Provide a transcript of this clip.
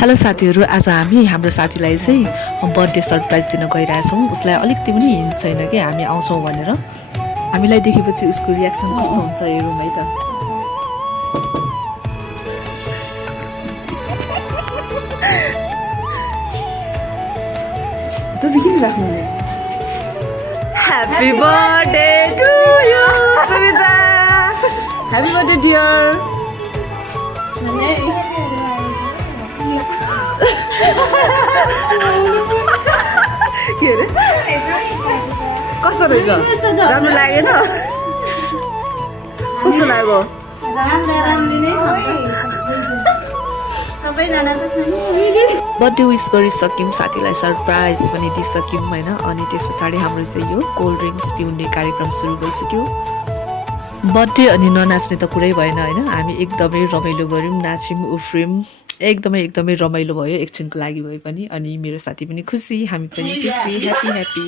Hello साथीहरु, आज हामी हाम्रो साथीलाई चाहिँ बर्थडे सरप्राइज दिन गइरहेछौँ। उसलाई अलिकति पनि हिन्ट छैन कि हामी आउँछौँ भनेर। हामीलाई देखेपछि उसको रियाक्सन कस्तो हुन्छ हेरौँ है त। त्यो चाहिँ किन राख्नु नि? Happy birthday to you Sumita. Happy birthday dear. के अरे कस्तो रहेछ? राम्रो लागेन? कस्तो लाग्यो? बर्थडे विस गरिसक्यौँ, साथीलाई सरप्राइज पनि दिइसक्यौँ होइन। अनि त्यस पछाडि हाम्रो चाहिँ यो कोल्ड ड्रिङ्क्स पिउने कार्यक्रम सुरु भइसक्यो। बर्थडे अनि ननाच्ने त कुरै भएन होइन। हामी एकदमै रमाइलो गऱ्यौँ, नाच्यौँ, उफ्र्यौँ, एकदमै रमाइलो भयो एकछिनको लागि भए पनि। अनि मेरो साथी पनि खुसी, हामी पनि खुसी, ह्याप्पी।